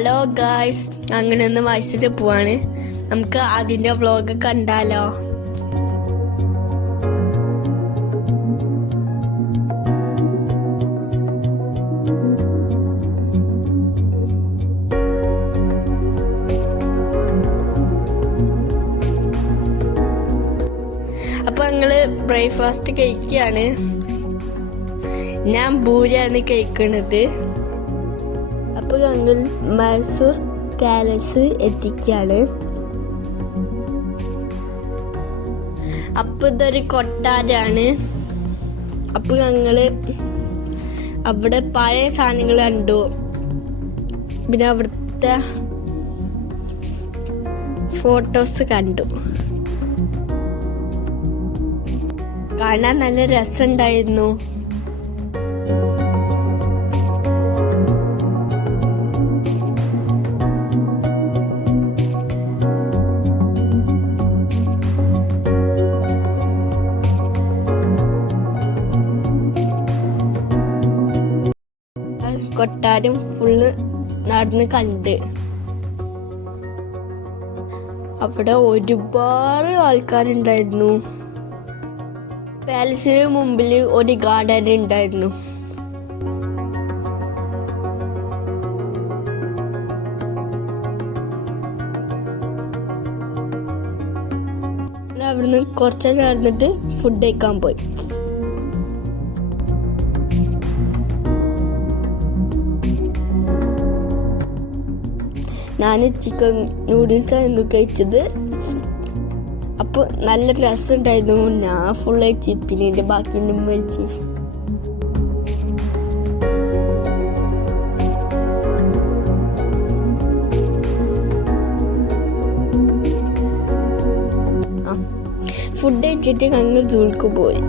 Hello guys, അങ്ങനെ ഒന്ന് മൈസൂർ പോവാണ്. നമുക്ക് അതിൻ്റെ വ്ളോഗ് കണ്ടാലോ? അപ്പോൾ ഞങ്ങൾ ബ്രേക്ക്ഫാസ്റ്റ് കഴിക്കുകയാണ്. ഞാൻ പൂരിയാണ് കഴിക്കുന്നത്. അപ്പോൾ ഞങ്ങൾ മൈസൂർ പാലസ് എത്തിക്കുകയാണ്. അപ്പോൾ ഇതൊരു കൊട്ടാരമാണ്. അപ്പോൾ ഞങ്ങൾ അവിടെ പഴയ സാധനങ്ങൾ കണ്ടു. പിന്നെ അവിടുത്തെ ഫോട്ടോസ് കണ്ടു. കാണാൻ നല്ല രസമുണ്ടായിരുന്നു. കൊട്ടാരം ഫുള്ള് നടന്ന് കണ്ട്. അവിടെ ഒരുപാട് ആൾക്കാരുണ്ടായിരുന്നു. പാലസിന് മുമ്പിൽ ഒരു ഗാർഡൻ ഉണ്ടായിരുന്നു. അവിടുന്ന് കുറച്ച് നടന്നിട്ട് ഫുഡ് കഴിക്കാൻ പോയി. ഞാൻ ചിക്കൻ നൂഡിൽസ് ആയിരുന്നു കഴിച്ചത്. അപ്പോൾ നല്ല രസമുണ്ടായിരുന്നു. ഞാൻ ഫുൾ കഴിച്ചു. പിന്നെ എൻ്റെ ബാക്കി കഴിച്ചു. ഫുഡ് കഴിച്ചിട്ട് ഞങ്ങൾ സൂക്ക് പോയി.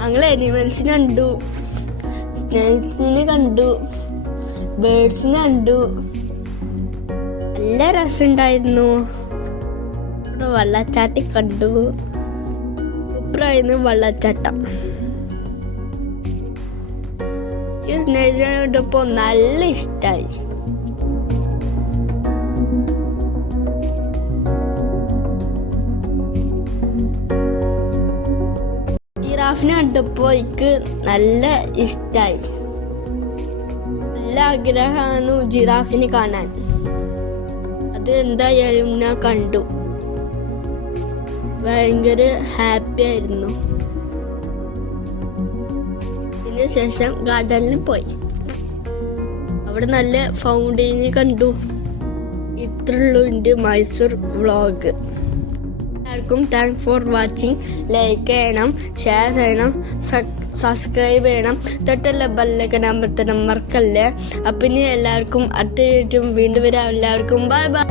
ഞങ്ങൾ അനിമൽസിനെ കണ്ടു, സ്നേക്സിനെ കണ്ടു, ബേർഡ്സിനെ കണ്ടു. നല്ല രസമുണ്ടായിരുന്നു. വെള്ളച്ചാട്ടി കണ്ടു. സൂപ്പറായിരുന്നു വെള്ളച്ചാട്ടം. സ്നേഹിതനെ കണ്ടപ്പോൾ നല്ല ഇഷ്ടമായി. ജിറാഫിനെ കണ്ടപ്പോൾ എനിക്ക് നല്ല ഇഷ്ടമായി. നല്ല ആഗ്രഹമാണ് ജിറാഫിനെ കാണാൻ. അത് എന്തായാലും ഞാൻ കണ്ടു. ഭയങ്കര ഹാപ്പി ആയിരുന്നു. അതിന് ശേഷം ഗാർഡനിൽ പോയി. അവിടെ നല്ല ഫൗണ്ടെയിനെ കണ്ടു. ഇത്രയുള്ളൂ എൻ്റെ മൈസൂർ വ്ളോഗ്. എല്ലാവർക്കും താങ്ക്സ് ഫോർ വാച്ചിങ്. ലൈക്ക് ചെയ്യണം, ഷെയർ ചെയ്യണം, സബ്സ്ക്രൈബ് ചെയ്യണം, തൊട്ടുള്ള ബെല്ലൊക്കെ അമർത്തണം മറക്കല്ലേ. അപ്പം ഇനി എല്ലാവർക്കും അടുത്ത വീണ്ടും വരാം. എല്ലാവർക്കും ബൈ ബൈ.